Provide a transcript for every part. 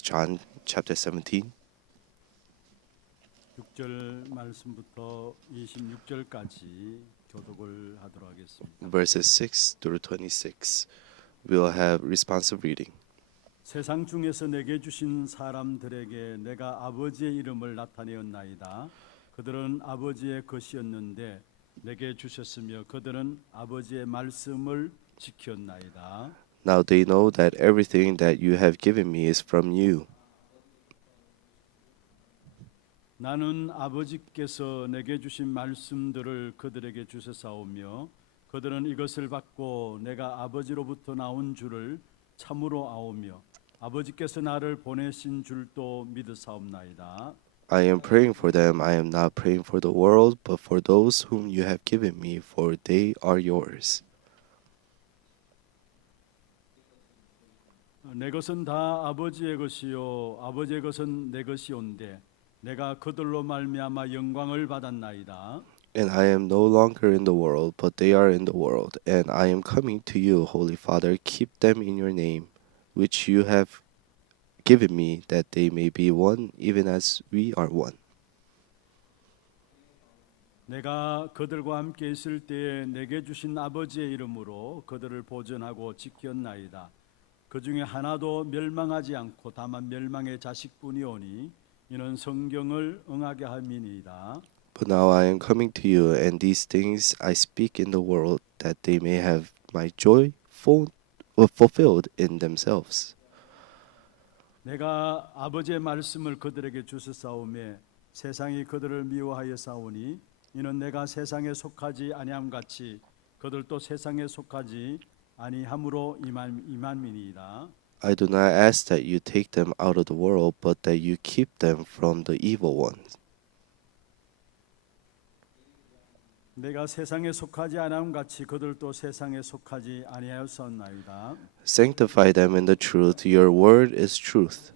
John chapter 17, 6절 말씀부터 26절까지 교독을 하도록 하겠습니다. verses 6 through 26. We'll have responsive reading. 세상 중에서 내게 주신 사람들에게 내가 아버지의 이름을 나타내었나이다. 그들은 아버지의 것이었는데 내게 주셨으며 그들은 아버지의 말씀을 지켰나이다. Now they know that everything that you have given me is from you. 나는 아버지께서 내게 주신 말씀들을 그들에게 주셨사오며 그들은 이것을 받고 내가 아버지로부터 나온 줄을 참으로 아오며 아버지께서 나를 보내신 줄도 믿으사옵나이다. I am praying for them. I am not praying for the world, but for those whom you have given me, for they are yours. 내 것은 다 아버지의 것이요 아버지의 것은 내 것이온데 내가 그들로 말미암아 영광을 받았나이다. And I am no longer in the world, but they are in the world. And I am coming to you, Holy Father. Keep them in your name, which you have given me, that they may be one, even as we are one. 내가 그들과 함께 있을 때에 내게 주신 아버지의 이름으로 그들을 보존하고 지켰나이다. 그 중에 하나도 멸망하지 않고 다만 멸망의 자식뿐이오니 이는 성경을 응하게 함이니이다. But now I am coming to you, and these things I speak in the world, that they may have my joy fulfilled in themselves. 내가 아버지의 말씀을 그들에게 주셨사오매 세상이 그들을 미워하여 싸우니 이는 내가 세상에 속하지 아니함 같이 그들도 세상에 속하지 아니함으로 임함이니이다. I do not ask that you take them out of the world, but that you keep them from the evil one. 내가 세상에 속하지 아니함 같이 그들도 세상에 속하지 아니하였사옵나이다. Sanctify them in the truth. Your word is truth.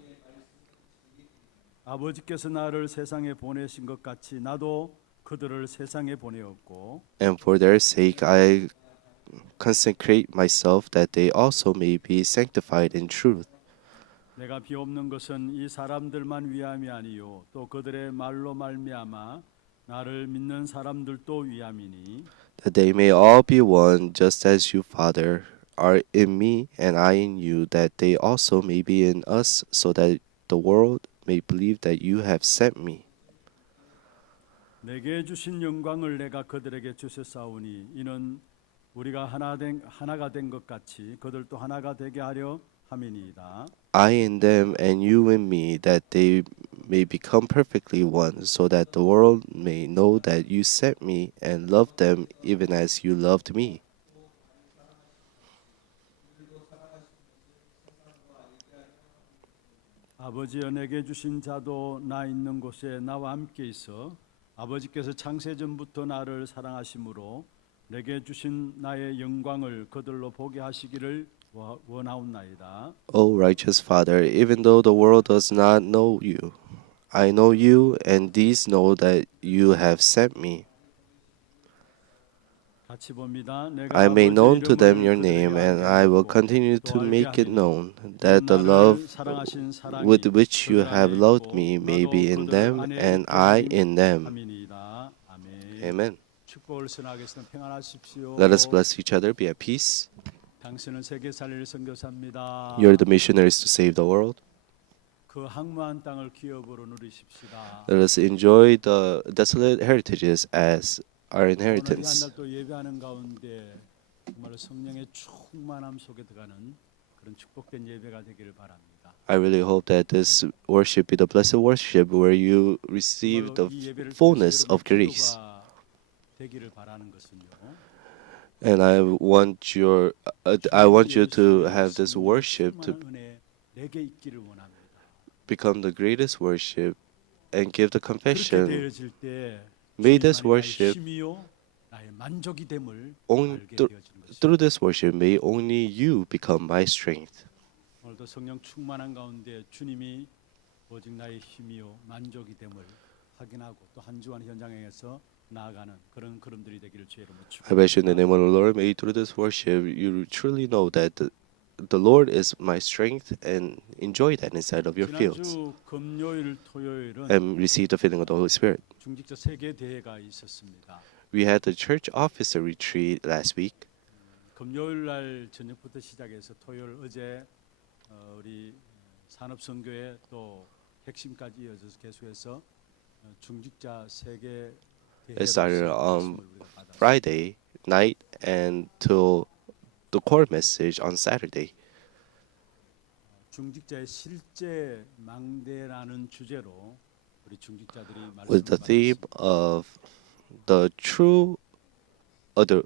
아버지께서 나를 세상에 보내신 것 같이 나도 그들을 세상에 보내었고 And for their sake I consecrate myself, that they also may be sanctified in truth. 내가 비옵는 것은 이 사람들만 위함이 아니요 또 그들의 말로 말미암아 나를 믿는 사람들도 위함이니 That they may all be one, just as you, Father, are in me and I in you, that they also may be in us, so that the world may believe that you have sent me. 내게 주신 영광을 내가 그들에게 주셨사오니 이는 우리가 하나가 된 것 같이 그들도 하나가 되게 하려 함이니이다. I in them and you in me, that they may become perfectly one, so that the world may know that you sent me and loved them even as you loved me. 아버지여 내게 주신 자도 나 있는 곳에 나와 함께 있어 아버지께서 창세전부터 나를 사랑하심으로 내게 주신 나의 영광을 그들로 보게 하시기를 원하옵나이다. O righteous Father, even though the world does not know you, I know you, and these know that you have sent me. 같이 봅니다. I made known to them your 그들에게 name, and 알게 I will 하였고 continue 또 to 알게 make it 하리니 known, 이는 that the 나를 love 사랑하신 사랑이 with which you 그들 have 안에 loved 있고 me may 나도 be in 그들 them, 안에 and I 있거니 in them. 함이니이다. 아멘. Amen. 축복을 선하겠습니다. 평안하십시오. Let us bless each other. Be at peace. 당신은 세계 살릴 선교사입니다. You're the missionaries to save the world. 그 항무한 땅을 기업으로 누리십시다. Let us enjoy the desolate heritages as our 오늘 이 inheritance. 한 달 또 예배하는 가운데 정말 성령의 충만함 속에 들어가는 그런 축복된 예배가 되기를 바랍니다. I really hope that this worship be the blessed worship where you receive the 정말로 이 예배를 fullness 통해서 of 여러분의 grace. 기도가 되기를 바라는 것은요. And I want you to have this worship to 충만한 은혜 내게 있기를 원합니다. become the greatest worship and give the 그렇게 confession. 되어질 때 May 주님 this 안에 나의 worship 힘이요 나의 만족이 됨을 only 알게 되어지는 것입니다. through this worship may only you become my strength. 오늘도 성령 충만한 가운데 주님이 오직 나의 힘이요 만족이 됨을 확인하고 또 한 주간 현장에서 나아가는 그런 걸음들이 되기를 주의 이름으로 I bless you in the 축복합니다. name of the Lord. May through this worship you truly know that the Lord is my strength, and enjoy that inside of your fields, 지난주 금요일, 토요일은 and receive the filling of the Holy Spirit. 중직자 세계 대회가 있었습니다. We had the church officer retreat last week. 금요일 날 저녁부터 시작해서 토요일 어제 우리 산업선교회 또 핵심까지 이어져서 계속해서 중직자 세계 대회로 It started 말씀을 우리가 받았습니다. Friday night and till the core message on Saturday. 중직자의 실제 망대라는 주제로 우리 중직자들이 With the theme of the true, the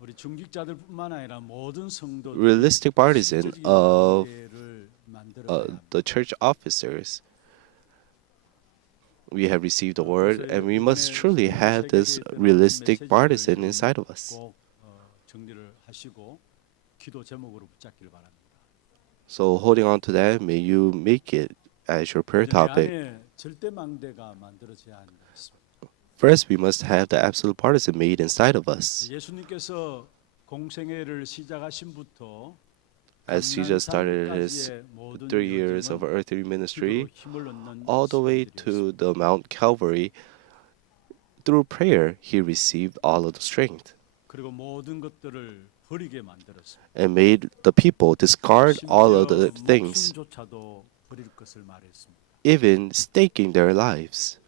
우리 중직자들뿐만 아니라 모든 성도들 realistic partisan of 만들어야 합니다. the church officers. We have received the word, and we must truly have this realistic partisan inside of us. 꼭 정리를 하시고 기도 제목으로 붙잡기를 바랍니다. So holding on to that, may you make it as your prayer 내 topic. 안에 절대 망대가 만들어져야 한다 했습니다. First, we must have the absolute partisan made inside of us. 예수님께서 공생애를 시작하신부터 As Jesus started his 3 years of earthly ministry, all the way to the Mount Calvary, through prayer, he received all of the strength 그리고 모든 것들을 버리게 만들었습니다. and made the people discard all of the things, 목숨조차도 버릴 것을 말했습니다. even staking their lives.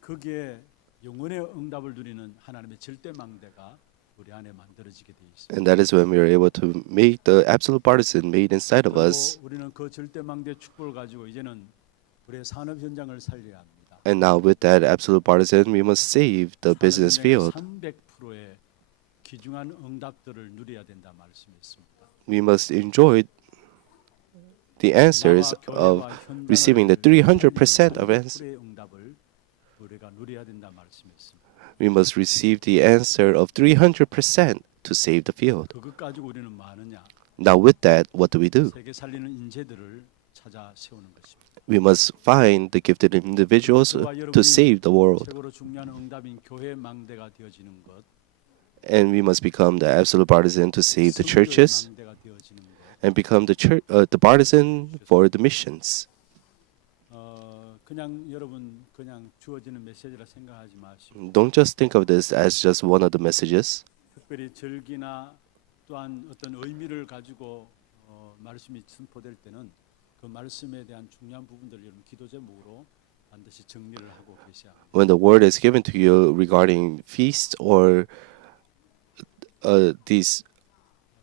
거기에 영혼의 응답을 누리는 하나님의 절대 망대가 우리 안에 만들어지게 돼 있습니다. And that is when we are able to make the absolute partisan made inside of us. 그리고 우리는 그 절대 망대 축복을 가지고 이제는 우리의 산업 현장을 살려야 합니다. And now with that absolute partisan, we must save the business field. 300%의 귀중한 응답들을 누려야 된다 말씀했습니다. We must enjoy the answers of receiving the 300% of answers. 응답을 우리가 누려야 된다 말씀했습니다. We must receive the answer of 300% to save the field. 그것 가지고 우리는 많으냐? Now with that, what do we do? 세계 살리는 인재들을 찾아 세우는 것입니다. We must find the gifted individuals to save the world. 최고로 중요한 응답인 교회 망대가 되어지는 것, And we must become the absolute partisan to save the 성도의 churches 망대가 되어지는 것. and become the partisan for the missions. 그냥 여러분 그냥 주어지는 메시지라 생각하지 마시고 Don't just think of this as just one of the messages. 특별히 절기나 또한 어떤 의미를 가지고 말씀이 선포될 때는 그 말씀에 대한 중요한 부분들을 여러분 기도 제목으로 반드시 정리를 하고 계셔야 합니다. When the word is given to you regarding feast or these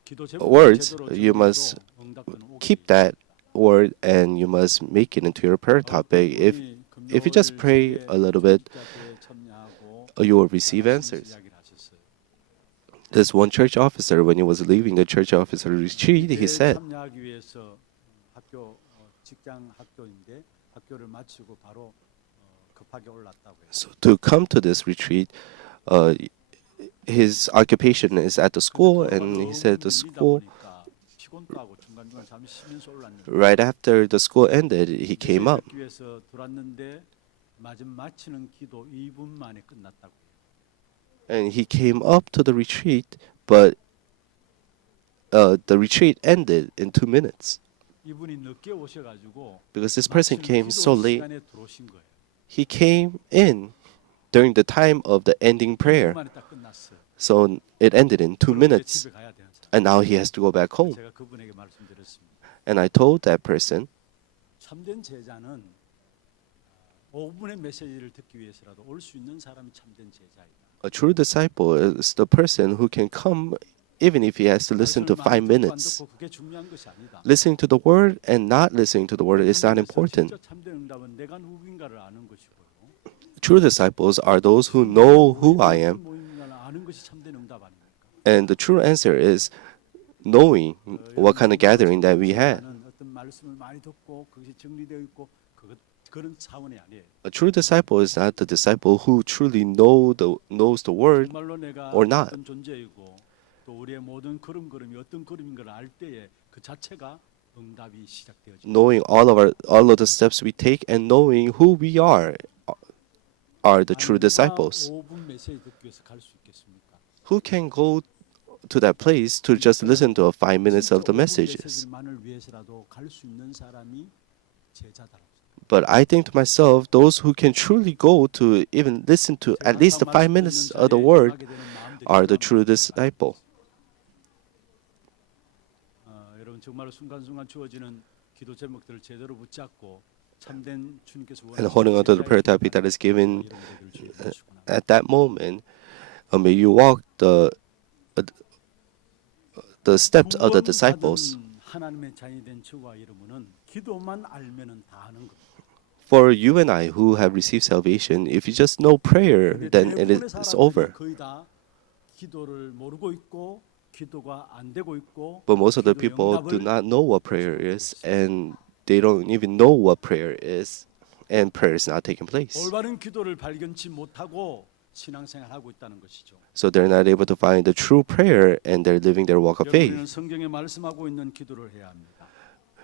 기도 words, 제대로 you must 정리해도 응답은 오게 keep that word and you must make it into your prayer topic. If you just pray a little bit, you will receive answers. This one church officer, when he was leaving the church officer retreat, he said, 참여하기 위해서 학교 직장 학교인데 학교를 마치고 바로 급하게 올랐다고 해요. so to come to this retreat, his occupation is at the school, and he said the school, 피곤도 하고 중간중간 잠시 쉬면서 올랐는데 right after the school ended, he came up. 듣기 위해서 들어왔는데 마치는 기도 2분 만에 끝났다고 해요. And he came up to the retreat, but the retreat ended in 2 minutes 이분이 늦게 오셔가지고 because this person 마침 came so 기도 late. 시간에 들어오신 거예요. He came in during the time of the ending 2분 prayer, 만에 딱 끝났어요. so it ended in 2 그리고 이제 minutes, 집에 가야 되는 and now he has to go back home. 제가 그분에게 말씀드렸습니다. And I told that person, 참된 제자는 5분의 메시지를 듣기 위해서라도 올 수 있는 사람이 참된 제자이다. a true disciple is the person who can come even if he has to listen to 5 minutes. 그게 중요한 것이 아니다. Listening to the word and not listening to the word is not important. 진짜 참된 응답은 내가 누구인가를 아는 것이고요. True disciples are those who know who I am, 모임인가를 아는 것이 참된 응답 아닙니까? and the true answer is knowing what kind of gathering that we had. 어떤 말씀을 많이 듣고 그것이 정리되어 있고 그런 차원이 아니에요. A true disciple is not the disciple who truly knows the word 정말로 내가 or not. 어떤 존재이고 또 우리의 모든 걸음걸음이 어떤 걸음인가를 알 때에 그 자체가 응답이 시작되어집니다. knowing all of the steps we take and knowing who we are the true disciples. 5분 메시지 듣기 위해서 갈 수 있겠습니까? Who can go to that place to just listen to 5 minutes of the messages. 만을 위해서라도 갈 수 있는 사람이 제자다. But I think to myself, those who can truly go to even listen to at least the 5 minutes of the word are the true disciple. 여러분 정말 순간순간 주어지는 기도 제목들을 제대로 붙잡고 참된 주님께서 And holding on to the prayer topic that is given at that moment, may you walk the steps of the disciples. 하나님의 자녀이 된 저와 여러분은 기도만 알면은 다 하는 것. For you and I who have received salvation, if you just know prayer, then it is over. 거의 다 기도를 모르고 있고 기도가 안 되고 있고. But most of the people do not know what prayer is, and they don't even know what prayer is, and prayer is not taking place. 올바른 기도를 발견치 못하고 신앙생활하고 있다는 것이죠. So they're not able to find the true prayer, and they're living their walk of 여러분은 faith. 성경에 말씀하고 있는 기도를 해야 합니다.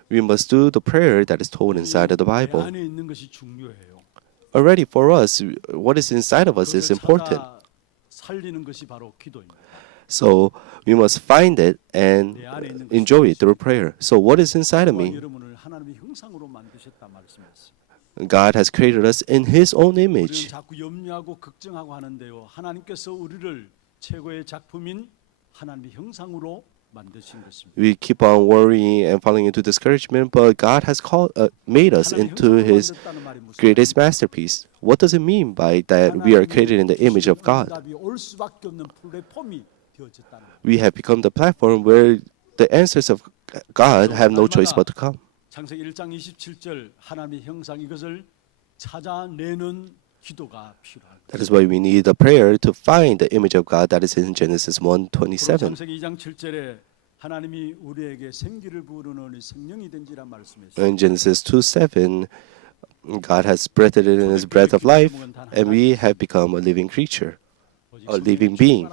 We must do the prayer that is told inside of the 내 Bible. 안에 있는 것이 중요해요. Already for us, what is inside of us is 그것을 important. 찾아 살리는 것이 바로 기도입니다. So we must find it and enjoy it through prayer. So what is inside of 저와 me? 여러분을 하나님의 형상으로 만드셨다 말씀했어요. God has created us in His own 우리는 image. 자꾸 염려하고 걱정하고 하는데요. 하나님께서 우리를 최고의 작품인 하나님의 형상으로 만드신 것입니다. We keep on worrying and falling into discouragement, but God has made us into His greatest masterpiece. What does it mean by that we are created in the image of God? 올 수밖에 없는 플랫폼이 되어졌다는 거예요. We have become the platform where the answers of God have no choice but to come. 창세기 1장 27절 하나님의 형상 이것을 찾아내는 기도가 필요합니다. That is why we need a prayer to find the image of God that is in Genesis 1:27. 창세기 2장 7절에 하나님이 우리에게 생기를 부르는 생명이 된지라 말씀했어요. In Genesis 2:7, God has breathed it in His breath of life, and we have become a living creature, a living being.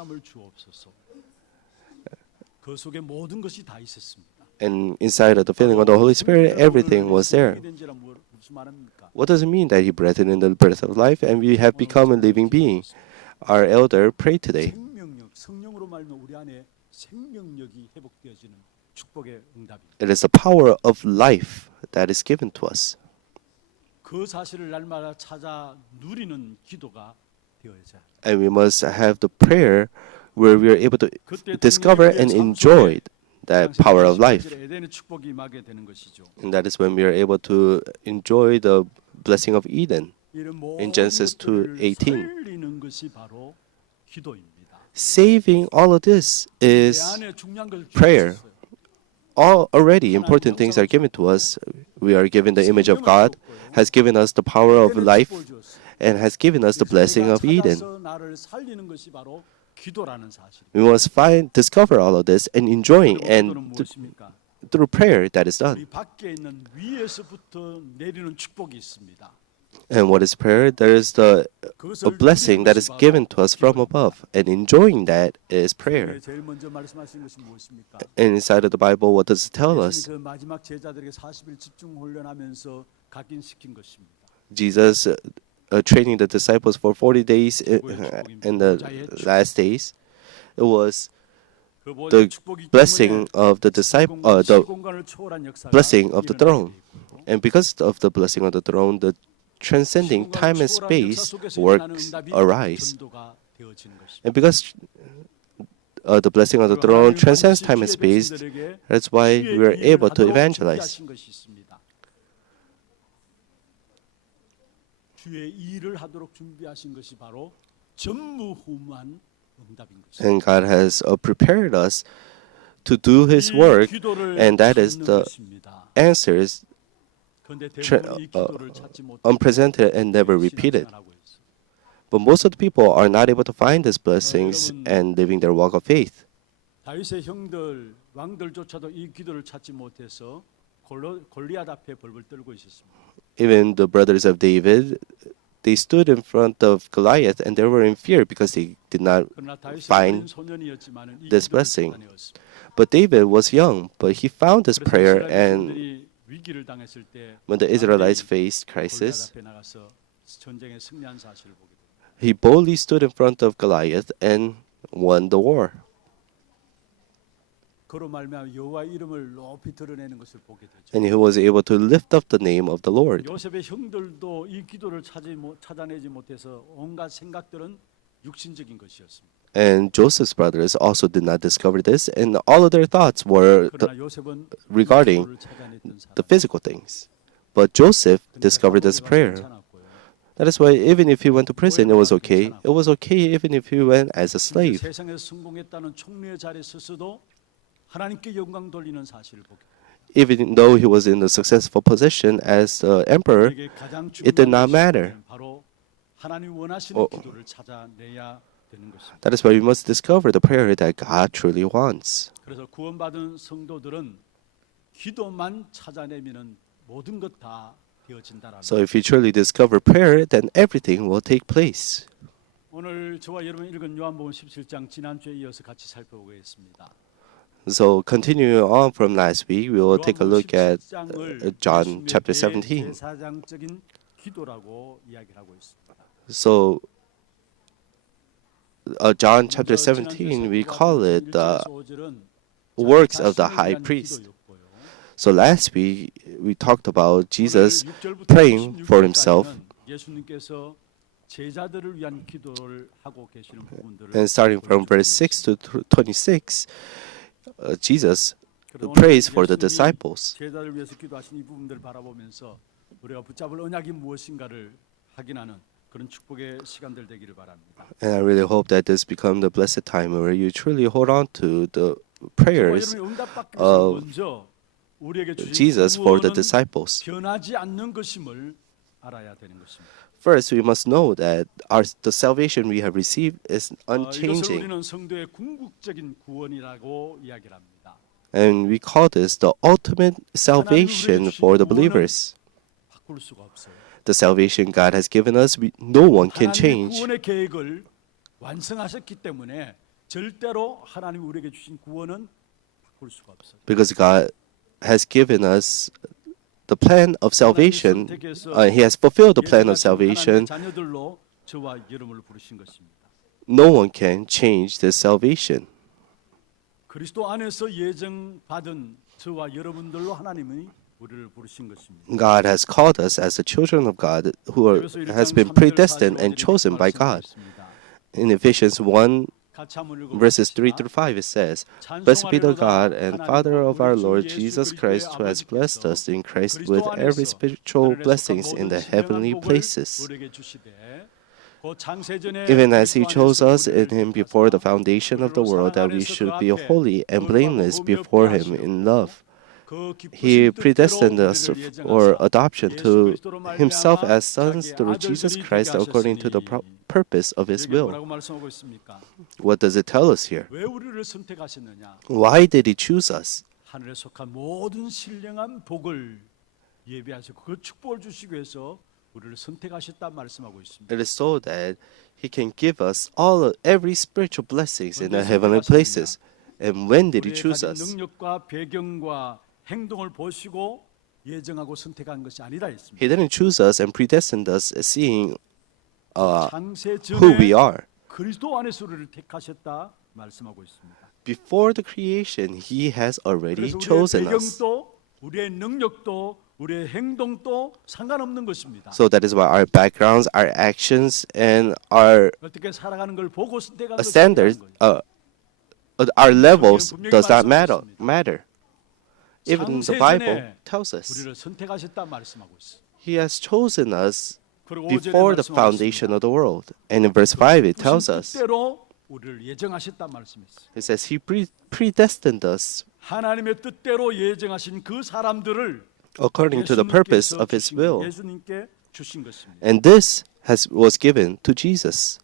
그 속에 모든 것이 다 있었습니다. And inside of the filling of the Holy Spirit, everything was there. 무슨 말입니까? What does it mean that He breathed in the breath of life, and we have become a living being? Our elder prayed today. 생명력, 성령으로 말하면 우리 안에 생명력이 회복되어지는 축복의 응답입니다. It is the power of life that is given to us. 그 사실을 날마다 찾아 누리는 기도가 되어야죠. And we must have the prayer where we are able to discover and enjoy that power of life. 에덴의 축복이 임하게 되는 것이죠. And that is when we are able to enjoy the blessing of Eden. 이런 In Genesis 모든 것들을 2:18. 살리는 것이 바로 기도입니다. Saving all of this 내 is 안에 중요한 걸 prayer. 주셨어요. all already important things are given to us. We are given the image of God, has given us the power of 에덴의 life, 축복을 주었어요. and has given us the blessing of Eden. 찾아서 나를 살리는 것이 바로 기도라는 사실. We must discover all of this and enjoying 기도는 and 무엇입니까? through prayer that is 우리 done. 밖에 있는 위에서부터 내리는 축복이 있습니다. And what is prayer? There is a 그것을 blessing that is 누리는 것이 given 바로 to us from above, and enjoying that is prayer. 제일 먼저 말씀하신 것이 무엇입니까? And inside of the Bible, what does it tell us? 예수님이 그 마지막 제자들에게 40일 집중 훈련하면서 각인시킨 것입니다. Jesus training the disciples for 40 days in the last days. It was 그 모든 the 축복이 blessing 때문에 of the disciple, the 시공간을 초월한 역사가 blessing of the 일어나게 throne. 되었고, And because of the blessing of the throne, the transcending 시공간을 time and 초월한 space 역사 속에서 일어나는 works 응답이 arise. 전도가 되어지는 것입니다. And because the blessing of the throne transcends time and space, that's why we are able to evangelize. 주의 일을 하도록 준비하신 것이 바로 전무후무한 응답인 것입니다. And God has prepared us to do His work, and that is the answers 그런데 대부분 이 기도를 찾지 못하고 unprecedented and never repeated. But most of the people are not able to find these blessings and living their walk of faith. 다윗의 형들 왕들조차도 이 기도를 찾지 못해서 골리앗 앞에 벌벌 떨고 있었습니다. Even the brothers of David, they stood in front of Goliath and they were in fear because they did not 그러나 다윗은 find 어린 소년이었지만 이 this 기도를 blessing. 찾아내었습니다. But David was young, but he found this 그래서 prayer, 이스라엘 and 백성들이 위기를 당했을 때 when the Israelites 다윗이 faced 골리앗 crisis, 앞에 나가서 전쟁에 승리한 사실을 보게 됩니다. he boldly stood in front of Goliath and won the war. 그로 말미암아 여호와의 이름을 높이 드러내는 것을 보게 되죠. And he was able to lift up the name of the Lord. 요셉의 형들도 이 기도를 찾아내지 못해서 온갖 생각들은 육신적인 것이었습니다. And Joseph's brothers also did not discover this, and all of their thoughts were 그러나 요셉은 regarding 기도를 찾아냈던 사람. the physical things. But Joseph discovered this prayer. That is why even if he went to prison, it was okay. It was okay even if he went as a slave. 세상에서 성공했다는 총리의 자리에 서서도 하나님께 영광 돌리는 사실을 보게. Even though he was in a successful position as the emperor, 우리에게 가장 it did 중요한 not matter. 것은 바로 하나님 원하시는 기도를 찾아내야 되는 것입니다. That is why we must discover the prayer that God truly wants. 그래서 구원받은 성도들은 기도만 찾아내면은 모든 것 다 되어진다라는. So if we truly discover prayer, then everything will take place. 오늘 저와 여러분 읽은 요한복음 17장 지난주에 이어서 같이 살펴보겠습니다. So continuing on from last week, we will take a look at John chapter 17. 제사장적인 기도라고 이야기를 하고 있습니다. So John chapter 17, we call it the works of the high priest. So last week we talked about Jesus praying for himself, 예수님께서 제자들을 위한 기도를 하고 계시는 부분들을 and starting from verse 6 to 26, Jesus prays for the disciples. 제자들을 위해서 기도하신 이 부분들을 바라보면서 우리가 붙잡을 언약이 무엇인가를 확인하는 그런 축복의 시간들 되기를 바랍니다. And I really hope that this become the blessed time where you truly hold on to the prayers of 먼저 우리에게 주신 Jesus for the 구원은 disciples. 변하지 않는 것임을 알아야 되는 것입니다. First, we must know that the salvation we have received is 이것을 unchanging. 우리는 성도의 궁극적인 구원이라고 이야기를 합니다. And we call this the ultimate salvation for the believers. 바꿀 수가 없어요. The salvation God has given us, no one can 하나님의 change. 구원의 계획을 완성하셨기 때문에 절대로 하나님이 우리에게 주신 구원은 바꿀 수가 없어요. Because God has given us the plan of salvation, He has fulfilled the plan of salvation. 자녀들로 저와 여러분을 부르신 것입니다. No one can change this salvation. 그리스도 안에서 예정받은 저와 여러분들로 하나님이 우리를 부르신 것입니다. God has called us as the children of God who has been predestined and chosen by God. In Ephesians 1, verses 3 through 5, it says, Blessed be the God and Father of our Lord Jesus Christ, who has blessed us in Christ with every spiritual blessings in the heavenly places, even as He chose us in Him before the foundation of the world, that we should be holy and blameless before Him in love. He predestined us for adoption to Himself as sons through Jesus Christ according to the purpose of His will. What does it tell us here? 왜 우리를 선택하셨느냐? Why did He choose us? 하늘에 속한 모든 신령한 복을 예비하시고 그 축복을 주시기 위해서 우리를 선택하셨다 말씀하고 있습니다. It is so that He can give us every spiritual blessings in the heavenly places. And when did He choose us? 능력과 배경과 행동을 보시고 예정하고 선택한 것이 아니라 했습니다. He didn't choose us and predestined us seeing 창세 who we 전에 are. 그리스도 안에서 우리를 택하셨다 말씀하고 있습니다. Before the creation, He has already 그래서 우리의 chosen us. 배경도 우리의 능력도 우리의 행동도 상관없는 것입니다. So that is why our backgrounds, our actions, and our 어떻게 살아가는 걸 보고 선택한 것이 standards, 아니라는 거예요. our levels does not matter. Even the 창세 Bible 전에 tells us 우리를 선택하셨다 말씀하고 있어요. He has chosen us 그리고 before the foundation of the world. And in verse 5 it tells us, 뜻대로 우리를 예정하셨다 말씀했어요. it says He predestined us 하나님의 뜻대로 예정하신 그 사람들을 according to the purpose of His will. 예수님께 주신 것입니다. And this was given to Jesus.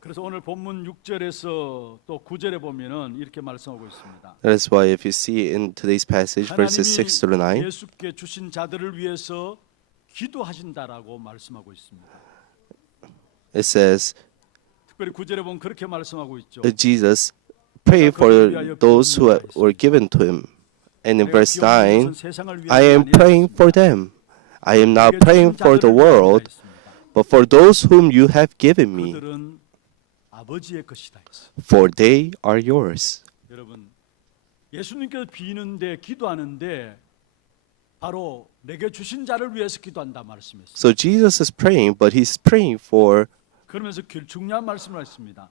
그래서 오늘 본문 6절에서 또 9절에 보면은 이렇게 말씀하고 있습니다. That is why if you see in today's passage, verses 6 through 9, 예수께 주신 자들을 위해서 기도하신다라고 말씀하고 있습니다. it says 특별히 9절에 보면 그렇게 말씀하고 있죠. Jesus prayed for those who were given to Him. And in verse 9, I am praying for them. I am not praying for the world, but for those whom you have given me, 그들은 아버지의 것이다 했어요. for they are yours. 여러분, 예수님께서 비는데 기도하는데 바로 내게 주신 자를 위해서 기도한다 말씀했습니다. So Jesus is praying, but he's praying for 그러면서 중요한 말씀을 했습니다.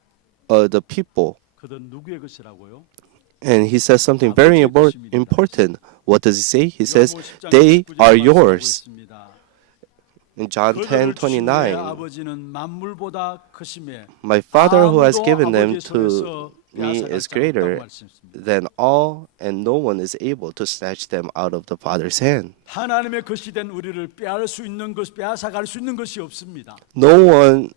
the people. 그들은 누구의 것이라고요? And he says something very important. What does he say? He says, they are yours. In John 그들을 주신 내 10:29, 아버지는 만물보다 크심에 my Father who has 아무도 given them 아버지의 to 손에서 me 빼앗아갈 is 자 없다고 greater 말씀했습니다. than all, and no one is able to snatch them out of the Father's hand. 하나님의 것이 된 우리를 빼앗을 수 있는 것, 빼앗아갈 수 있는 것이 없습니다. No one,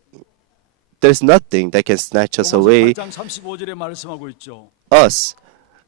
there's nothing that can snatch us 로마서 away 8장 35절에 말씀하고 있죠. us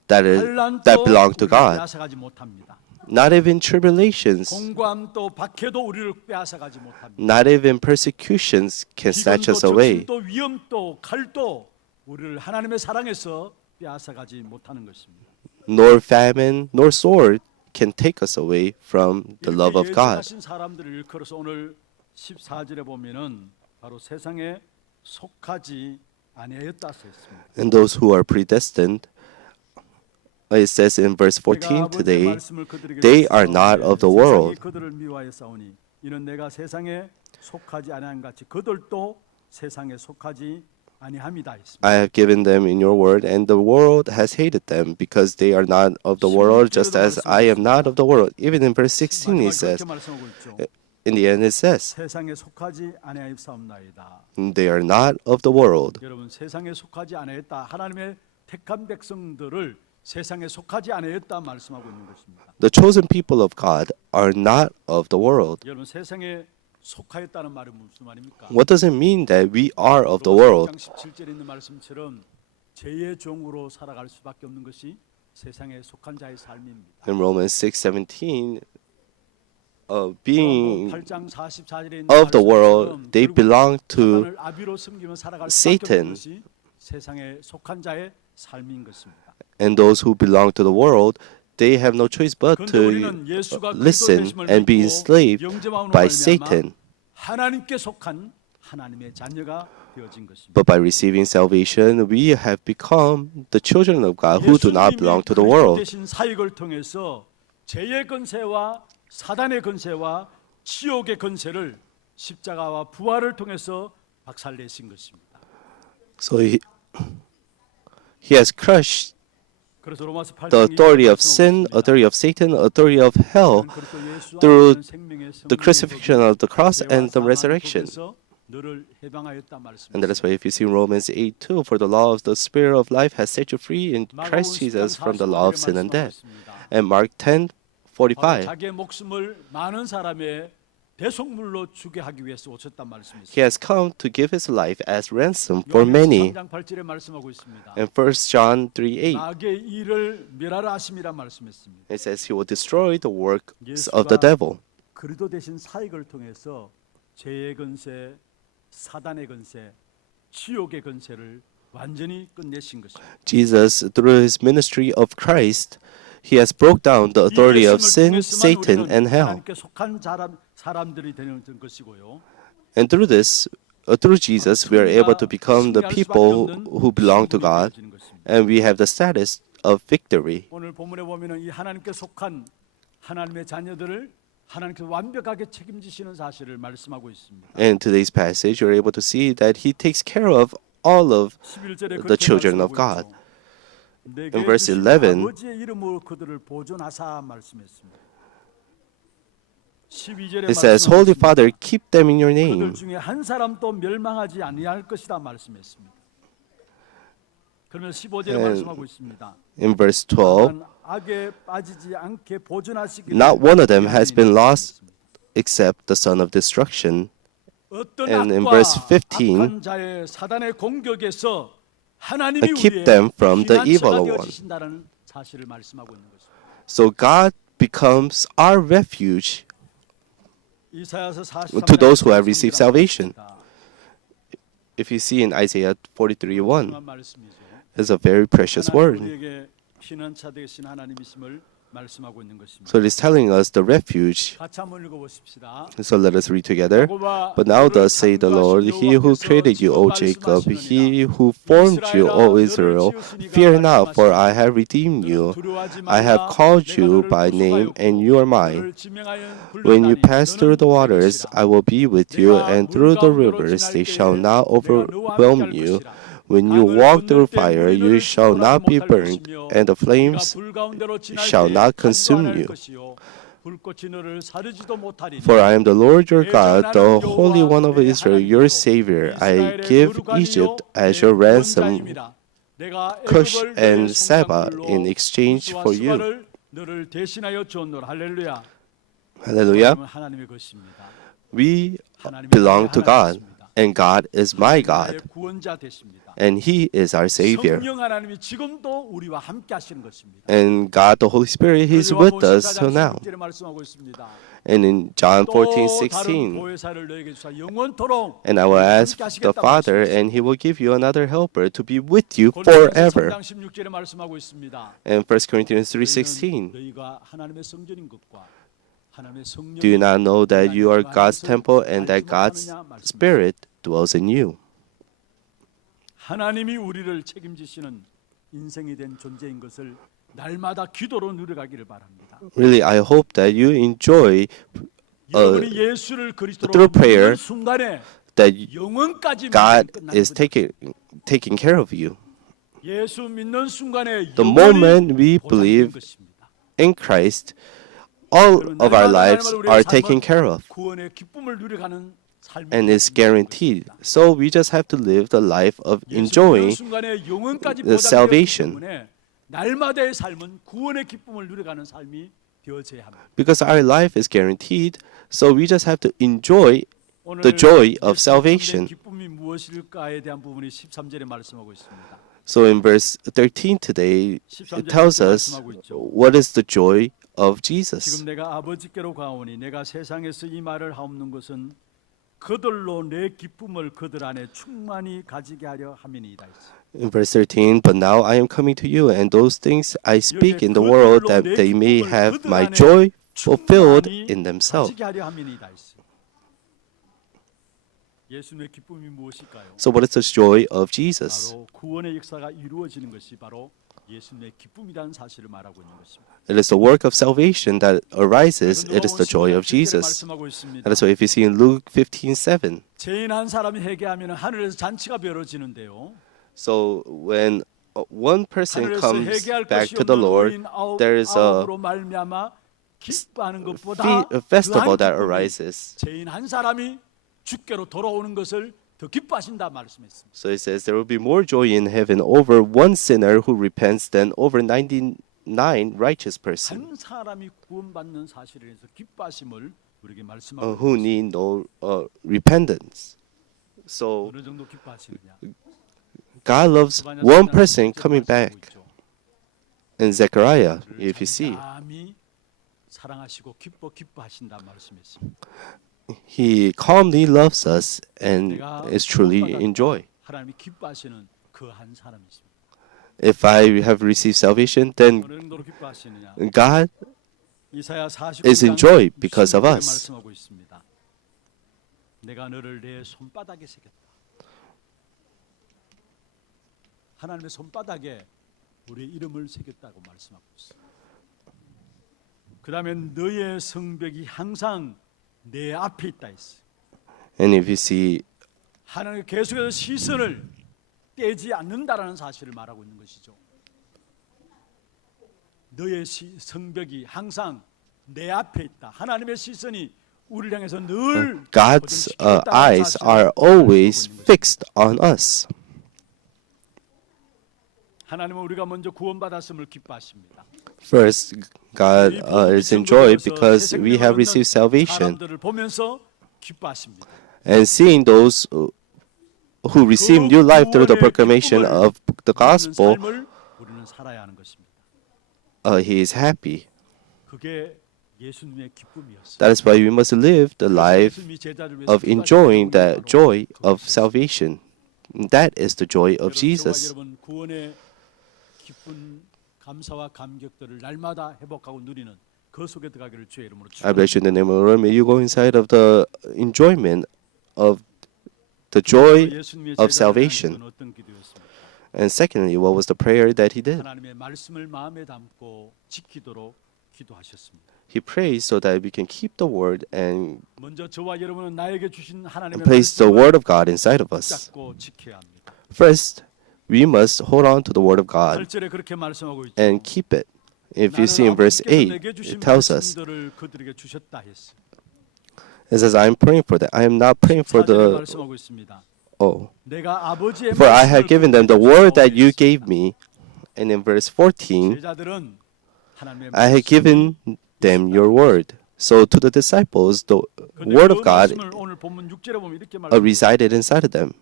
that 환난도 belong to 우리를 God. 빼앗아가지 못합니다. Not even tribulations, 공고함도 박해도 우리를 빼앗아가지 못합니다. not even persecutions can snatch 기근도 us away. 적신도 위험도 칼도 우리를 하나님의 사랑에서 빼앗아가지 못하는 것입니다. Nor famine, nor sword can take us away from the love of God. 예정하신 사람들을 일컬어서 오늘 14절에 보면은 바로 세상에 속하지 아니하였다 했습니다. And those who are predestined, it says in verse 내가 14 아버지의 today, 말씀을 그들에게 they 주시되 are not of the 세상이 world. 그들을 미워하여 싸우니 이는 내가 세상에 속하지 아니한 같이 그들도 세상에 속하지 아니함이다 했습니다. I have given them in your word, and the world has hated them because they are not of the world, just as I am not of the world. Even in verse 16 마지막에 it says, 그렇게 말씀하고 있죠. in the end it says, 세상에 속하지 아니하였사옵나이다. they are not of the world. 여러분 세상에 속하지 아니하였다. 하나님의 택한 백성들을 세상에 속하지 아니하였다 말씀하고 있는 것입니다. The chosen people of God are not of the world. 여러분 세상에 속하였다는 말은 무슨 말입니까? What does it mean that we are of the world? 17절에 있는 말씀처럼 죄의 종으로 살아갈 수밖에 없는 것이 세상에 속한 자의 삶입니다. In Romans 6:17, being 8장 44절에 있는 of the 말씀처럼 world, they 결국 belong to 사탄을 아비로 섬기며 살아갈 수밖에 없는 Satan. 것이 세상에 속한 자의 삶인 것입니다. and those who belong to the world, they have no choice but 그런데 to 우리는 예수가 listen 그리스도 되심을 and be 믿고 enslaved 영접함으로 by 말미암아 Satan. 하나님께 속한 하나님의 자녀가 되어진 것입니다. But by receiving salvation, we have become the children of God who do not belong to the 그리스도 world. 대신 사역을 통해서 죄의 권세와 사단의 권세와 지옥의 권세를 십자가와 부활을 통해서 박살내신 것입니다. So he has crushed 그래서 로마서 8장 the authority of sin, authority of Satan, authority of hell through the crucifixion of the cross and the resurrection. 너를 해방하였다 And that is 말씀입니다. why if you see Romans 8:2, for the law of the Spirit of life has set you free in Christ Jesus from the law of sin and death. And Mark 바로 10:45, 자기의 목숨을 많은 사람의 대속물로 주게 하기 위해서 오셨단 말씀이죠. he has come to give his life as ransom for many. 3장 8절에 말씀하고 있습니다. And 1 John 3:8, 악의 일을 멸하라 하심이라 말씀했습니다. it says he will destroy the works of the devil. 그리스도 대신 사역을 통해서 죄의 권세, 사단의 권세, 지옥의 권세를 완전히 끝내신 것입니다. Jesus, through his ministry of Christ, he has broke down the authority of sin, Satan, and hell. 하나님께 속한 사람들이 되는 것이고요. And through this, through Jesus, we are able to become the people who belong to God, and we have the status of victory. 오늘 본문에 보면은 이 하나님께 속한 하나님의 자녀들을 하나님께서 완벽하게 책임지시는 사실을 말씀하고 있습니다. In today's passage, you're able to see that he takes care of all of 11절에 the children of God. In verse 11, 아버지의 이름으로 그들을 보존하사 말씀했습니다. 12절에 it says, Holy Father, keep them in your 그들 name. 중에 한 사람도 멸망하지 아니할 것이다 말씀했습니다. 그러면 15절에 And 말씀하고 있습니다. In verse 12, 다만 악에 빠지지 않게 보존하시기를 not one of them has been 하나님이 lost except the son of destruction. 어떤 And in 악과 verse 15, 악한 자의 사단의 공격에서 하나님이 and keep 우리의 them from the evil 피난처가 one. 되어주신다는 사실을 말씀하고 있는 것입니다. So God becomes our refuge 이사야서 to those who have received 43장 salvation. 말씀입니다. If you see in Isaiah 43:1, 중요한 말씀이죠. is a very precious 하나님 word. 우리에게 피난처 되신 하나님이심을 말씀하고 있는 것입니다. So it is telling us the refuge. 같이 한번 읽어보십시다. So let us read together. 야곱아, But now 너를 thus say the Lord, 창조하신 He who 여호와께서 created you, O 지금 Jacob, 말씀하시느니라. He who formed you, O Israel, fear not, for I have redeemed you. I have called you by name, and you are mine. When you pass through the waters, I will be with you, and through the rivers, they shall not overwhelm you. When you walk through fire, you shall not be burned, and the flames shall not consume you. For I am the Lord your God, the Holy One of Israel, your Savior. I give Egypt as your ransom, Cush and Saba in exchange for you. Hallelujah. We belong to God, and God is my God, and He is our Savior. 성령 하나님이 지금도 우리와 함께 하시는 것입니다. And God, the Holy Spirit, He is with us till now. 말씀하고 있습니다. And in John 또 14, 다른 16, 보혜사를 너에게 주사 영원토록 and I will ask 함께 the 하시겠다고 Father, 말씀하셨습니다. and He will give you another helper to be with you 골로새서 forever. 3장 16절에 말씀하고 있습니다. And 1 Corinthians 너희는 3:16. 너희가 하나님의 성전인 것과 하나님의 성령이 Do you not know that you are 하나님의 God's 것을 temple and that 알지 God's 못하느냐 말씀하십니다. Spirit dwells in you? 하나님이 우리를 책임지시는 인생이 된 존재인 것을 날마다 기도로 누려가기를 바랍니다. Really, I hope that you enjoy 여러분이 예수를 그리스도로 through prayer, 믿는 순간에 that 영원까지 God 끝나는 is 것입니다. taking care of you. 예수 믿는 순간에 The 영원히 moment we 보장된 believe 것입니다. in Christ, all of our lives 우리의 are 삶은 taken care of 구원의 기쁨을 누려가는 삶이 and is 되는 guaranteed. 것입니다. So we just have to live the life of 예수 믿는 enjoying 순간에 영원까지 the 보장되었기 salvation. 때문에 날마다의 삶은 구원의 기쁨을 누려가는 삶이 되어져야 합니다. because our life is guaranteed. So we just have to enjoy 오늘 the joy of 예수님 salvation. 기쁨이 무엇일까에 대한 부분이 13절에 말씀하고 있습니다. So in verse 13 today, it tells us what is the joy of Jesus. 지금 내가 아버지께로 가오니 내가 세상에서 이 말을 하옵는 것은 그들로 내 기쁨을 그들 안에 충만히 가지게 하려 함이니이다. In verse 13, but now I am coming to you, and those things I speak in the world, that they may have my joy fulfilled in themselves. 가지게 하려 함이니이다. 예수님의 기쁨이 무엇일까요? So what is the joy of Jesus? 바로 구원의 역사가 이루어지는 것이 바로 예수님의 기쁨이라는 사실을 말하고 있는 것입니다. It is the work of salvation that arises. It is the joy of Jesus. That is why if you see in Luke 15:7. 죄인 한 사람이 회개하면 하늘에서 잔치가 벌어지는데요. So when one person 하늘에서 comes 회개할 back 것이 to the 없는 Lord, 의인 there is a 아홉으로 말미암아 기뻐하는 것보다 a festival that 그러한 기쁨이 arises. 죄인 한 사람이 주께로 돌아오는 것을 더 기뻐하신다 말씀했습니다. So it says there will be more joy in heaven over one sinner who repents than over 99 righteous person 한 사람이 구원받는 사실에 대해서 기뻐하심을 우리에게 말씀하고 who need no repentance. So 어느 정도 기뻐하시느냐? God loves one person coming back. In Zechariah, if you see, 감히 사랑하시고 기뻐하신다 말씀했습니다. He calmly loves us and 내가 is truly 구원받았다. in joy. 하나님이 기뻐하시는 그 한 사람이십니다. If I have received salvation, then 어느 정도로 기뻐하시느냐? God 이사야 49장 is in joy because of 16절에 us. 말씀하고 있습니다. 내가 너를 내 손바닥에 새겼다. 하나님의 손바닥에 우리의 이름을 새겼다고 말씀하고 있습니다. 그다음에 너의 성벽이 항상 내 앞에 있다 했어요. And if you see, 하나님 계속해서 시선을 떼지 않는다라는 사실을 말하고 있는 것이죠. 너의 성벽이 항상 내 앞에 있다. 하나님의 시선이 우리를 향해서 늘 God's 고정시켰다는 eyes 사실을 are 말하고 always 있는 것이죠. fixed on us. 하나님은 우리가 먼저 구원받았음을 기뻐하십니다. First, God is in joy because we have received salvation, 사람들을 보면서 기뻐하십니다. and seeing those who receive new life through the proclamation of the gospel, 삶을 우리는 살아야 하는 것입니다. He is happy. 그게 예수님의 기쁨이었어요. That is why we must live the life of enjoying the joy of salvation. That is the joy of Jesus. 여러분 구원의 기쁜 감사와 감격들을 날마다 회복하고 누리는 그 속에 들어가기를 주의 이름으로 I bless you in the 축원합니다. name of the Lord. May you go inside of the enjoyment of the joy 예수님의 of 제자들의 salvation. 기도는 어떤 기도였습니까? And secondly, what was the prayer that he did? 하나님의 말씀을 마음에 담고 지키도록 기도하셨습니다. He prays so that we can keep the word and 먼저 저와 여러분은 나에게 주신 하나님의 place the word 말씀을 of God inside of us. 붙잡고 지켜야 합니다. First, we must hold on to the word of God 8절에 그렇게 말씀하고 있죠. and keep it. If you 나는 see in verse 아버지께서 8, 내게 주신 it tells us, 말씀들을 그들에게 주셨다 했어. it says, I am praying for that. I am not praying for 14절에 the, 말씀하고 있습니다. 내가 아버지의 for I have 말씀을 given them the 그들에게 word that 주셨다고 you 했습니다. gave me. And in verse 14, 제자들은 하나님의 I have given them your word. So to the disciples, the word of God 말씀을 오늘 본문 6절에 보면 이렇게 resided inside of them.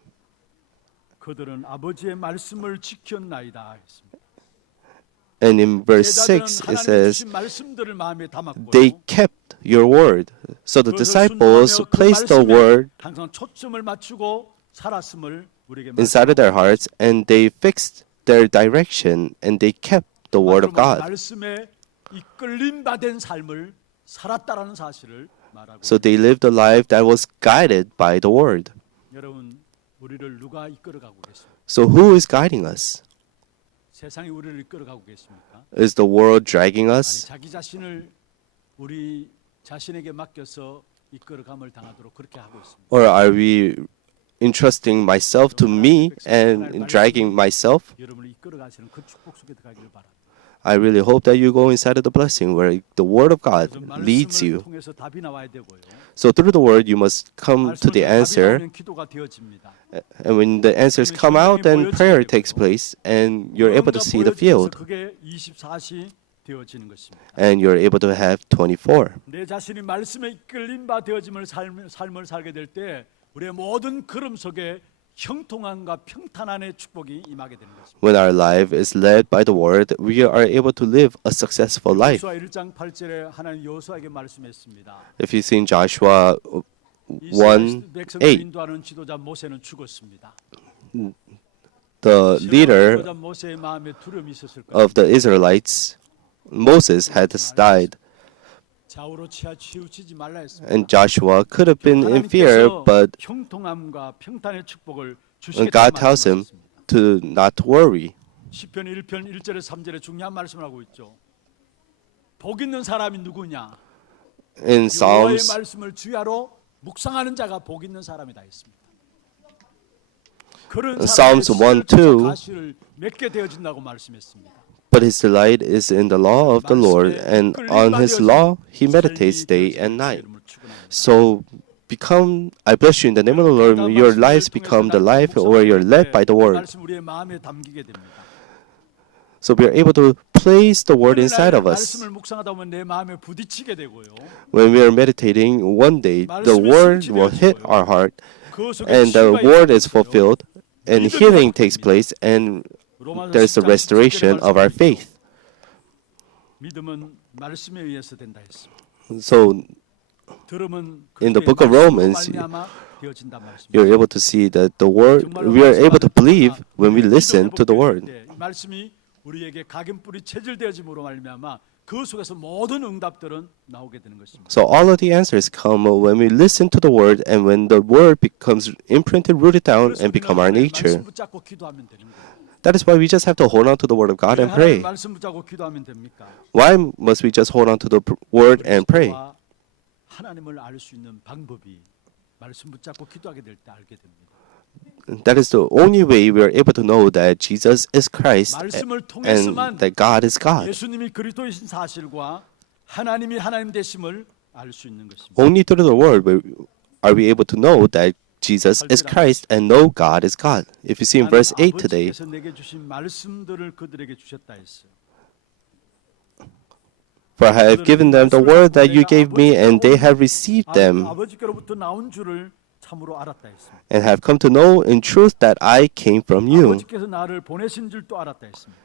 그들은 아버지의 말씀을 지켰나이다 했습니다. And in verse 제자들은 6, it 하나님의 says, 주신 말씀들을 마음에 담았고요. they kept your word. So the disciples placed the word 항상 초점을 맞추고 살았음을 우리에게 inside of their hearts and they fixed their direction and they kept the word of God. 말씀에 이끌림 받은 삶을 살았다라는 사실을 말하고 So they lived a life that was guided by the word. 여러분 우리를 누가 이끌어가고 계십니까? So who is guiding us? 세상이 우리를 이끌어가고 계십니까? Is the world dragging 아니 us? 자기 자신을 우리 자신에게 맡겨서 이끌어감을 당하도록 그렇게 하고 있습니다. Or are we entrusting myself to me and dragging myself? 여러분을 이끌어가시는 그 축복 속에 들어가기를 바랍니다. I really hope that you go inside of the blessing where the word of God 그래서 leads 말씀을 you. 통해서 답이 나와야 되고요. So through the word, you must come to 말씀을 the 통해 답이 answer. 나오면 기도가 되어집니다. And when the answers come out, then prayer takes place and you're able to see the field 그게 24시 되어지는 것입니다. and you're able to have 24. 내 자신이 말씀에 이끌림 바 되어짐을 삶을 살게 될 때 우리의 모든 걸음 속에 형통함과 평탄 안의 축복이 임하게 되는 것입니다. When our life is led by the word, we are able to live a successful life. 여호수아 1장 8절에 하나님 여호수아에게 말씀했습니다. If you see in Joshua 1 이스라엘 백성을 8, 인도하는 지도자 모세는 죽었습니다. the leader 지도자 모세의 마음에 두려움이 있었을 거예요. of the Israelites, Moses, had died, 좌우로 치우치지 말라 했습니다. and Joshua could have been in fear, but 형통함과 평탄의 축복을 God 주시겠다고 tells him 말씀하셨습니다. to not worry. 시편 1편 1절에 3절에 중요한 말씀을 하고 있죠. 복 있는 사람이 누구냐? In 여호와의 Psalms, 말씀을 주야로 묵상하는 자가 복 있는 사람이다 했습니다. 그런 Psalms 1, 2. 가시를 맺게 되어진다고 말씀했습니다. but his delight is in the law of the Lord, and on his law he meditates day and night. So become, I bless you in the name of the Lord, your lives become the life where you're led by the word. 말씀 우리의 마음에 담기게 됩니다. So we are able to place the word inside of us. 말씀을 묵상하다 보면 내 마음에 부딪히게 되고요. When we are meditating, one day the word will hit our heart 그 속에 and the 치유가 word is 일어나고요. fulfilled and healing takes place and 로마서 there's the 10장 restoration 17절에 of our 말씀하죠. faith. 믿음은 말씀에 의해서 된다 했습니다. So 들음은 in the 그리스도의 book of 말씀으로 Romans, 말미암아 되어진다 말씀입니다. you're able to see that the word, we are able to believe when we listen to the word. 이 말씀이 우리에게 각인뿌리 체질되어짐으로 말미암아 그 속에서 모든 응답들은 나오게 되는 것입니다. So all of the answers come when we listen to the word and when the word becomes imprinted, rooted down, 그래서 and become our 우리는 nature. 말씀 붙잡고 기도하면 되는 거예요. That is why we just have to hold on to the word of God 왜 and 하나님 pray. 말씀 붙잡고 기도하면 됩니까? Why must we just hold on to the word and pray? 그리스도와 하나님을 알 수 있는 방법이 말씀 붙잡고 기도하게 될 때 알게 됩니다. That is the only way we are able to know that Jesus is Christ 말씀을 and 통해서만 that God is God. 예수님이 그리스도이신 사실과 하나님이 하나님 되심을 알 수 있는 것입니다. Only through the word are we able to know that Jesus is Christ and know God is God. If you see in verse 8 today, 아버지께서 내게 주신 말씀들을 그들에게 주셨다 했어요. for I have given them the word that you gave me, and they have received them 아버지께로부터 나온 줄을 참으로 알았다 했습니다. and have come to know in truth that I came from you. 아버지께서 나를 보내신 줄도 알았다 했습니다.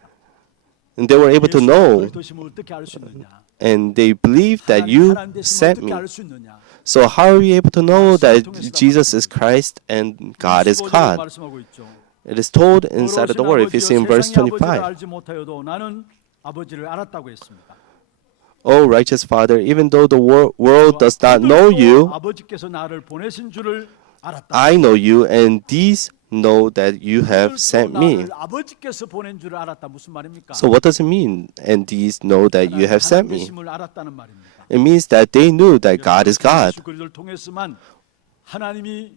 And they were able to know 그리스도심을 어떻게 알 수 있느냐? and they believed that you 하나님 되심을 sent 어떻게 me. 알 수 있느냐? So how are we able to know that Jesus is Christ and God is 25절에 God? 말씀하고 있죠. It is told inside of the word. If you see in verse 세상의 아버지를 25, 알지 못하여도 나는 아버지를 알았다고 했습니다. Oh, righteous Father, even though the world does not 그들도 know you, 아버지께서 나를 보내신 줄을 알았다. I know you, and these know that you have 그들도 sent me. 나를 아버지께서 보낸 줄을 알았다. 무슨 말입니까? So what does it mean? And these know that you have sent me. 하나님이심을 알았다는 말입니다. It means that they knew that God is God. 예수 그리스도를 통해서만 하나님이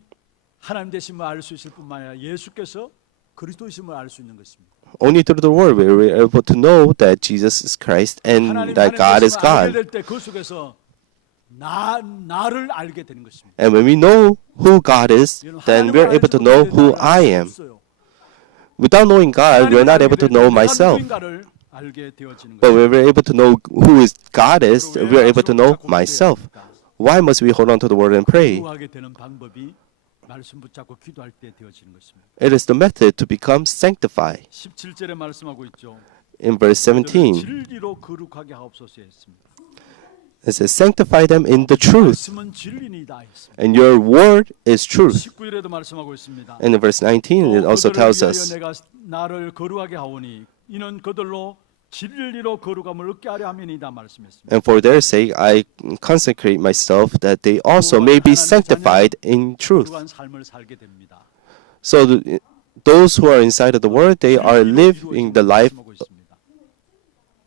하나님 되심을 알 수 있을 뿐만 아니라 예수께서 그리스도이심을 알 수 있는 것입니다. Only through the Word we were able to know that Jesus is Christ and 하나님 that God is 되심을 알게 God. 될 때 그 속에서 나를 알게 되는 것입니다. And when we know who God is, then we're able to know who I am. Without knowing God, we're not able to know myself. But when we're able to know who is God is, we're able to know myself. Why must we hold on to the Word and pray? 하게 되는 방법이 말씀 붙잡고 기도할 때 되어지는 것입니다. It is the method to become sanctified. 17절에 말씀하고 있죠. In verse 17, 진리로 거룩하게 하옵소서 했습니다. it says, sanctify them in the truth, 말씀은 진리니다 했습니다. and your word is truth. 19절에도 말씀하고 있습니다. And in verse 19, it also tells us, 내가 나를 거룩하게 하오니 이는 그들로 진리로 거룩함을 얻게 하려 함이니이다 말씀했습니다. and for their sake I consecrate myself, that they also may be sanctified in truth. 거룩한 삶을 살게 됩니다. So those who are inside of the word, they are living the life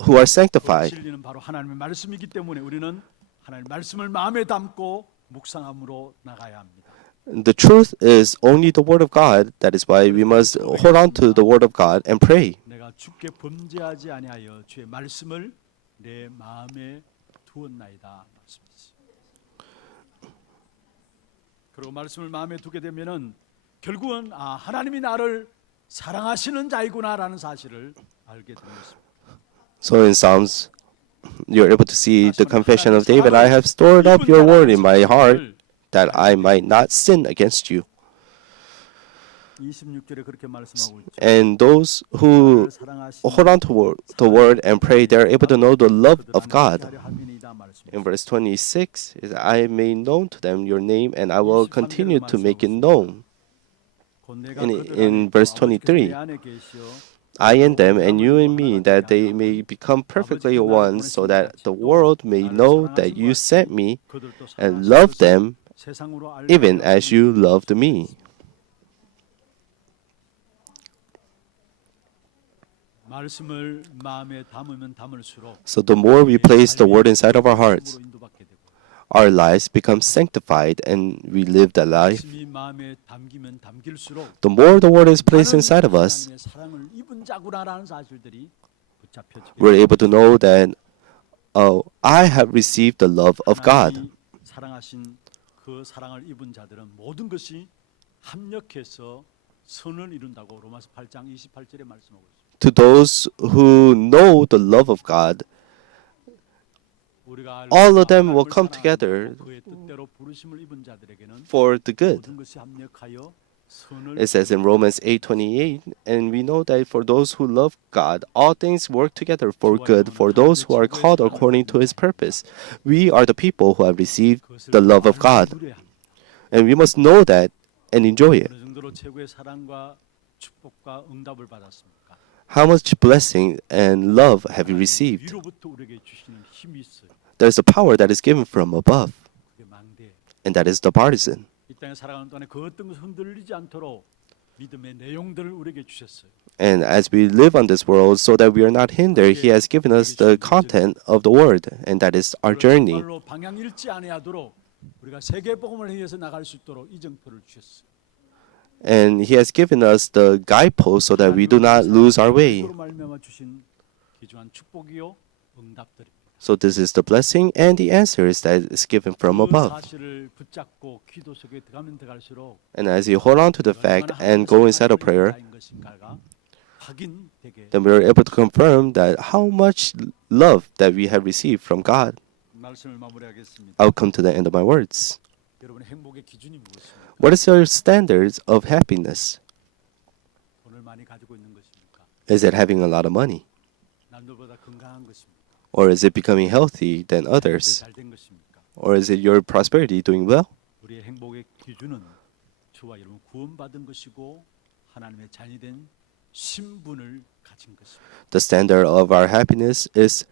who are sanctified. 진리는 바로 하나님의 말씀이기 때문에 우리는 하나님의 말씀을 마음에 담고 묵상함으로 나가야 합니다. The truth is only the word of God. That is why we must hold on to the word of God and pray. 내가 주께 범죄하지 아니하여 주의 말씀을 내 마음에 두었나이다 말씀이지. 그리고 말씀을 마음에 두게 되면은 결국은 하나님이 나를 사랑하시는 자이구나라는 사실을 알게 되는 것입니다. So in Psalms, you're able to see the confession of David, I have stored up your word in my heart that I might not sin against you. 26절에 그렇게 말씀하고 있죠. And those who hold on to the word and pray, they're able to know the love of God. In verse 26, is I made known to them your name, and I will continue to make it known. In verse 23, I and them, and you and me, that they may become perfectly one, so that the world may know that you sent me and love them even as you loved me. 말씀을 마음에 담으면 담을수록 So the more we place the word inside of our hearts, our lives become sanctified and we live that life. 말씀이 마음에 담기면 담길수록 The more the word is placed inside of us, 하나님의 사랑을 입은 자구나라는 사실들이 붙잡혀지게 we're able to know that, oh, I have received the love of God. 하나님이 사랑하신 그 사랑을 입은 자들은 모든 것이 합력해서 선을 이룬다고 로마서 8장 28절에 말씀하고 있습니다. To those who know the love of God, 우리가 all of them will come together 그의 뜻대로 부르심을 입은 자들에게는 for the good. 모든 것이 합력하여 선을 It says in Romans 8:28, and we know that for those who love God, all things work together for good for those who are called according to His purpose. We are the people who have received the love of God, and we must know that and enjoy it. 어느 정도로 최고의 사랑과 축복과 응답을 받았습니까? How much blessing and love have you received? 위로부터 우리에게 주시는 힘이 있어요. There's a power that is given from above, 그게 망대. and that is the partisan. 이 땅에 살아가는 동안에 그 어떤 것을 흔들리지 않도록 믿음의 내용들을 우리에게 주셨어요. And as we live on this world, so that we are not hindered, He has given us the content of the Word, and that is our journey. 정말로 방향 잃지 아니하도록 우리가 세계 복음을 위해서 나갈 수 있도록 이정표를 주셨어요. And He has given us the guidepost so that we do not lose our way. 말미암아 주신 귀중한 축복이요 응답들입니다. So this is the blessing and the answers that is given from 그 above. 사실을 붙잡고 기도 속에 들어가면 들어갈수록 And as you hold on to the fact and go inside of prayer, 확인되게 then we are able to confirm that how much love that we have received from God. 말씀을 마무리하겠습니다. I'll come to the end of my words. 여러분의 행복의 기준이 무엇입니까? What is your standards of happiness? 돈을 많이 가지고 있는 것입니까? Is it having a lot of money? 남들보다 건강한 것입니까? Or is it becoming healthy than others? 잘된 것입니까? Or is it your prosperity doing well? 우리의 행복의 기준은 주와 여러분 구원받은 것이고 하나님의 자녀된 신분을 가진 것입니다. The standard of our happiness is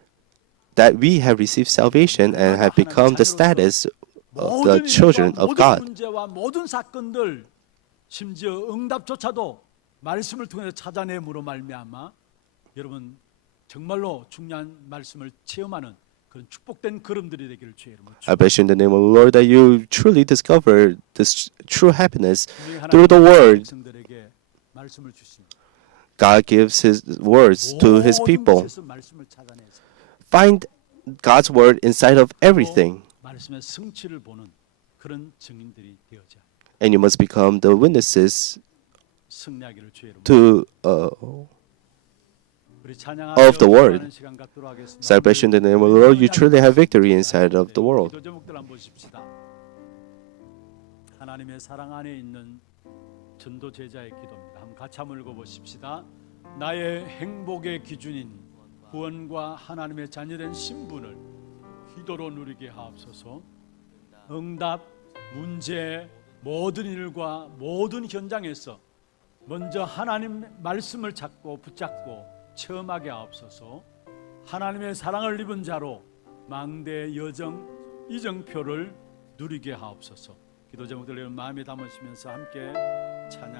that we have received salvation and have become the status of the 모든 children 일과 of 모든 God. 문제와 모든 사건들, 심지어 응답조차도 말씀을 통해서 찾아냄으로 말미암아 여러분 정말로 중요한 말씀을 체험하는 그런 축복된 걸음들이 되기를 주의 이름으로 I bless you in the name of the Lord that you truly discover this true happiness through the word. 백성들에게 말씀을 주십니다. God gives his words to his 모든 people. 곳에서 말씀을 찾아내서 Find God's word inside of everything, 말씀의 성취를 보는 그런 증인들이 되어자 and you must become the witnesses 승리하기를 주의 이름으로 to 우리 of the word. 찬양하는 시간 갖도록 하겠습니다. Salvation in the name of the Lord. You truly have victory inside of the world. 기도 제목들 한번 보십시다. 하나님의 사랑 안에 있는 전도 제자의 기도입니다. 한번 같이 한번 읽어보십시다. 나의 행복의 기준인 구원과 하나님의 자녀된 신분을 기도로 누리게 하옵소서. 응답, 문제, 모든 일과 모든 현장에서 먼저 하나님 말씀을 찾고 붙잡고 체험하게 하옵소서. 하나님의 사랑을 입은 자로 망대 여정 이정표를 누리게 하옵소서. 기도 제목들 마음에 담으시면서 함께 찬양